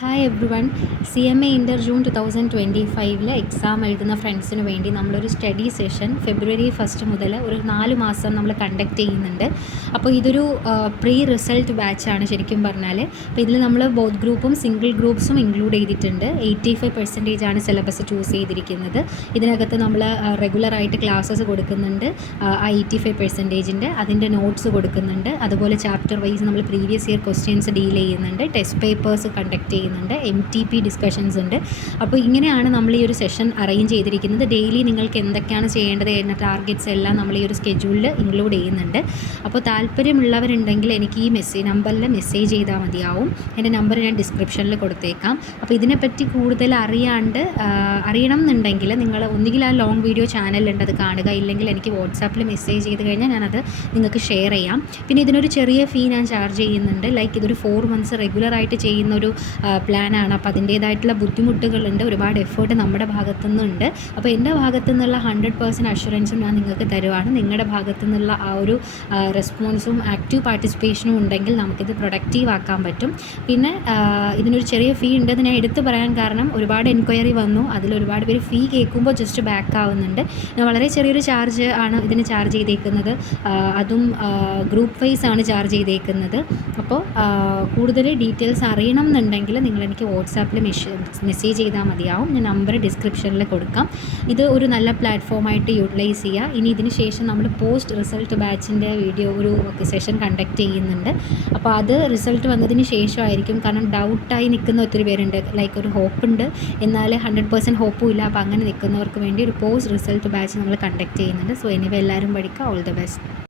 Hi every one. CMA ഇൻ്റർ June 2025 exam എഴുതുന്ന ഫ്രണ്ട്സിന് വേണ്ടി നമ്മളൊരു സ്റ്റഡി സെഷൻ ഫെബ്രുവരി 1 മുതൽ ഒരു 4 മാസം നമ്മൾ കണ്ടക്ട് ചെയ്യുന്നുണ്ട്. അപ്പോൾ ഇതൊരു പ്രീ റിസൾട്ട് ബാച്ചാണ് ശരിക്കും പറഞ്ഞാൽ. അപ്പോൾ ഇതിൽ നമ്മൾ ബോത്ത് ഗ്രൂപ്പും സിംഗിൾ ഗ്രൂപ്പ്സും ഇൻക്ലൂഡ് ചെയ്തിട്ടുണ്ട്. 85% ആണ് സിലബസ് ചൂസ് ചെയ്തിരിക്കുന്നത്. ഇതിനകത്ത് നമ്മൾ റെഗുലറായിട്ട് ക്ലാസ്സസ് കൊടുക്കുന്നുണ്ട്. 85%-ൻ്റെ അതിൻ്റെ നോട്ട്സ് കൊടുക്കുന്നുണ്ട്. അതുപോലെ ചാപ്റ്റർ വൈസ് നമ്മൾ പ്രീവിയസ് ഇയർ ക്വസ്റ്റ്യൻസ് ഡീൽ ചെയ്യുന്നുണ്ട്. ടെസ്റ്റ് പേപ്പേഴ്സ് കണ്ടക്ട് ചെയ്യുന്നുണ്ട്. MTP ഡിസ്കഷൻസ് ഉണ്ട്. അപ്പോൾ ഇങ്ങനെയാണ് നമ്മൾ ഈ ഒരു സെഷൻ അറേഞ്ച് ചെയ്തിരിക്കുന്നത്. ഡെയിലി നിങ്ങൾക്ക് എന്തൊക്കെയാണ് ചെയ്യേണ്ടത് എന്ന ടാർഗറ്റ്സ് എല്ലാം നമ്മൾ ഈ ഒരു സ്കെഡ്യൂളിൽ ഇൻക്ലൂഡ് ചെയ്യുന്നുണ്ട്. അപ്പോൾ താല്പര്യമുള്ളവരുണ്ടെങ്കിൽ എനിക്ക് ഈ നമ്പറിൽ മെസ്സേജ് ചെയ്താൽ മതിയാവും. എൻ്റെ നമ്പർ ഞാൻ ഡിസ്ക്രിപ്ഷനിൽ കൊടുത്തേക്കാം. അപ്പോൾ ഇതിനെപ്പറ്റി കൂടുതൽ അറിയണം എന്നുണ്ടെങ്കിൽ നിങ്ങൾ ഒന്നുകിൽ ആ ലോങ് വീഡിയോ ചാനലുണ്ട് അത് കാണുക, ഇല്ലെങ്കിൽ എനിക്ക് വാട്സാപ്പിൽ മെസ്സേജ് ചെയ്ത് കഴിഞ്ഞാൽ ഞാനത് നിങ്ങൾക്ക് ഷെയർ ചെയ്യാം. പിന്നെ ഇതിനൊരു ചെറിയ ഫീ ഞാൻ ചാർജ് ചെയ്യുന്നുണ്ട്. ലൈക്ക് ഇതൊരു 4 months റെഗുലറായിട്ട് ചെയ്യുന്നൊരു പ്ലാനാണ്. അപ്പോൾ അതിൻ്റേതായിട്ടുള്ള ബുദ്ധിമുട്ടുകളുണ്ട്, ഒരുപാട് എഫേർട്ട് നമ്മുടെ ഭാഗത്തു നിന്നുണ്ട്. അപ്പോൾ എൻ്റെ ഭാഗത്തു നിന്നുള്ള 100% അഷുറൻസും ഞാൻ നിങ്ങൾക്ക് തരുവാണ്. നിങ്ങളുടെ ഭാഗത്തു നിന്നുള്ള ആ ഒരു റെസ്പോൺസും ആക്റ്റീവ് പാർട്ടിസിപ്പേഷനും ഉണ്ടെങ്കിൽ നമുക്കിത് പ്രൊഡക്റ്റീവ് ആക്കാൻ പറ്റും. പിന്നെ ഇതിനൊരു ചെറിയ ഫീ ഉണ്ടെന്ന് ഞാൻ എടുത്തു പറയാൻ കാരണം ഒരുപാട് എൻക്വയറി വന്നു. അതിലൊരുപാട് പേര് ഫീ കേൾക്കുമ്പോൾ ജസ്റ്റ് ബാക്ക് ആവുന്നുണ്ട്. ഞാൻ വളരെ ചെറിയൊരു ചാർജ് ആണ് ഇതിന് ചാർജ് ചെയ്തേക്കുന്നത്. അതും ഗ്രൂപ്പ് വൈസ് ആണ് ചാർജ് ചെയ്തേക്കുന്നത്. അപ്പോൾ കൂടുതൽ ഡീറ്റെയിൽസ് അറിയണം എന്നുണ്ടെങ്കിൽ നിങ്ങളെനിക്ക് വാട്സാപ്പിൽ മെസ്സേജ് ചെയ്താൽ മതിയാവും. ഞാൻ നമ്പർ ഡിസ്ക്രിപ്ഷനിൽ കൊടുക്കാം. ഇത് ഒരു നല്ല പ്ലാറ്റ്ഫോമായിട്ട് യൂട്ടിലൈസ് ചെയ്യുക. ഇനി ഇതിന് ശേഷം നമ്മൾ പോസ്റ്റ് റിസൾട്ട് ബാച്ചിൻ്റെ വീഡിയോ ഒരു സെഷൻ കണ്ടക്ട് ചെയ്യുന്നുണ്ട്. അപ്പോൾ അത് റിസൾട്ട് വന്നതിന് ശേഷമായിരിക്കും. കാരണം ഡൗട്ടായി നിൽക്കുന്ന ഒത്തിരി പേരുണ്ട്. ലൈക്ക് ഒരു ഹോപ്പുണ്ട്, എന്നാൽ 100% ഹോപ്പും ഇല്ല. അപ്പോൾ അങ്ങനെ നിൽക്കുന്നവർക്ക് വേണ്ടി ഒരു പോസ്റ്റ് റിസൾട്ട് ബാച്ച് നമ്മൾ കണ്ടക്ട് ചെയ്യുന്നുണ്ട്. സോ എനിവേ എല്ലാവരും പഠിക്കുക. All the best.